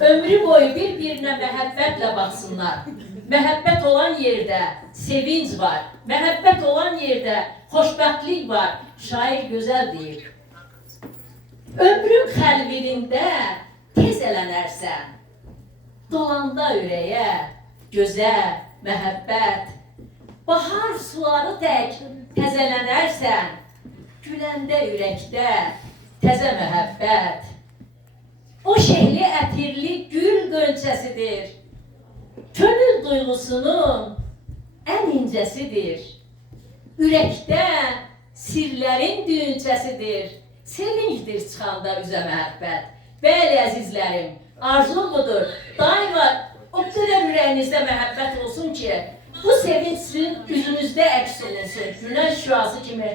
Ömrü boyu bir-birine məhəbbətle baksınlar. Məhəbbət olan yerde sevinç var. Məhəbbət olan yerde xoşbəxtlik var. Şair güzel deyir. Ömrün xəlbirində tez elənərsən. Dolanda ürəyə, gözə, məhəbbət. Bahar suları tək təzələnərsən. Güləndə ürəkdə təzə məhəbbət. O şehli ətirli gül gönçəsidir. Könül duygusunun en incəsidir. Ürəkdə sirlərin düyünçəsidir. Sevincdir çıxanda üzə məhəbbət. Bəli əzizlərim, arzum budur. Daima o qədər ürəyinizdə məhəbbət olsun ki, bu sevinç sizin üzünüzdə əks olunsun. Günəş şüası kimi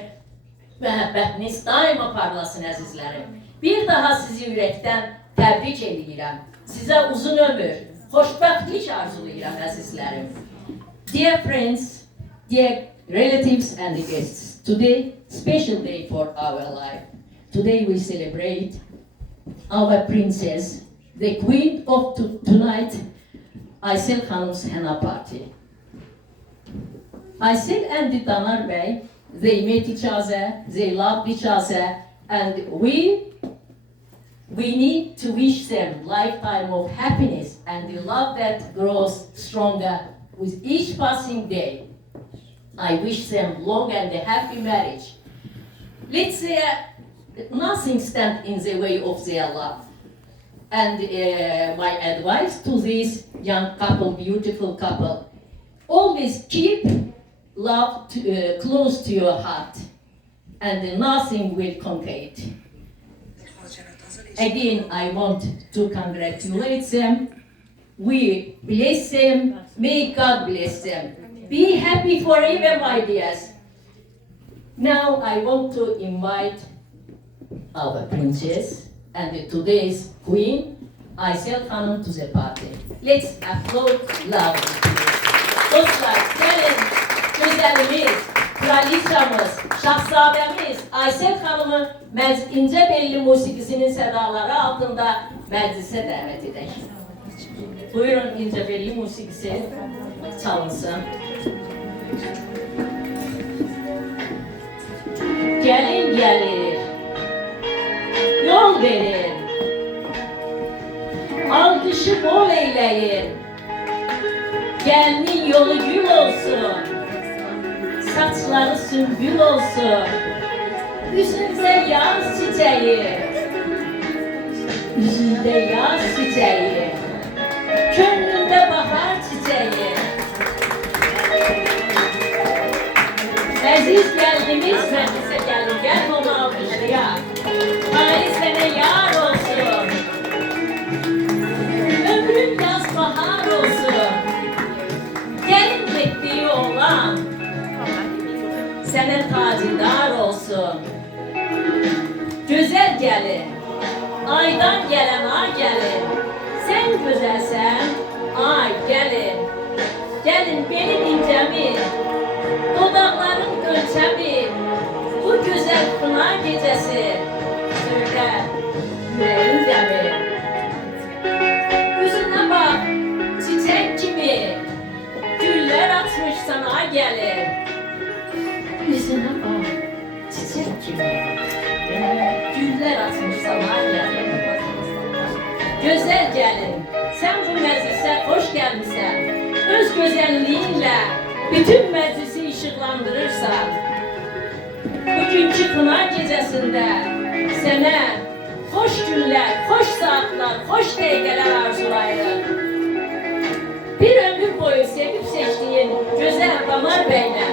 məhəbbətiniz daima parlasın əzizlərim. Bir daha sizi ürəkdən təbrik edirəm. Sizə uzun ömür, xoşbəxtlik arzulayıram əzizlərim. Dear friends, dear relatives and the guests, today special day for our life. Today we celebrate our princess, the queen of tonight, Aysel Hanım's henna party. Aysel and Danar Bey, they met each other, they loved each other, and we need to wish them lifetime of happiness and the love that grows stronger with each passing day. I wish them long and a happy marriage. Let's say nothing stand in the way of their love. And my advice to this young couple, beautiful couple, always keep love close to your heart, and nothing will conquer it. Again, I want to congratulate them. We bless them. May God bless them. Be happy forever, my dears. Now I want to invite our princess and today's queen, Aysel Hanım, to the party. Let's applaud loudly. Dostlar, gelin güzelimiz, kraliçamız, şahzademiz Aysel Hanım'ı ince belli musikisinin sedaları altında meclise davet edək. Buyurun, ince belli musikisi çalınsın. Gelin gelir, yol verin, alkışı bol eyleyin. Gelinin yolu gül olsun, saçları sümbül olsun. Yüzünde yaz çiçeği, yüzünde yaz çiçeği, gönlünde bahar çiçeği. Aziz geldiniz meclise gelin, gel onu alkışlayak. Bari sene yar olsun, ömrün yaz bahar olsun. Gelin gittiği oğlan, sene tacidar olsun. Güzel gelin, aydan gelen ay gelin. Sen güzelsen, ay gelin. Gelin benim incemi, dodakların gönçemi. Bu güzel kına gecesi, söyle yüreğince mi? Yüzüne bak, çiçek gibi, güller açmış sana gelin. Yüzüne bak, çiçek gibi, güller açmış sana gelin. Güzel gelin, sen bu meclise hoş gelmişsen. Öz güzelliğinle bütün meclisi ışıklandırırsan. Bugünkü kına gecesinde sana hoş günler, hoş saatler, hoş dəqiqələr arzulayırım. Bir ömür boyu sevip seçtiğin güzel Damar Bey'le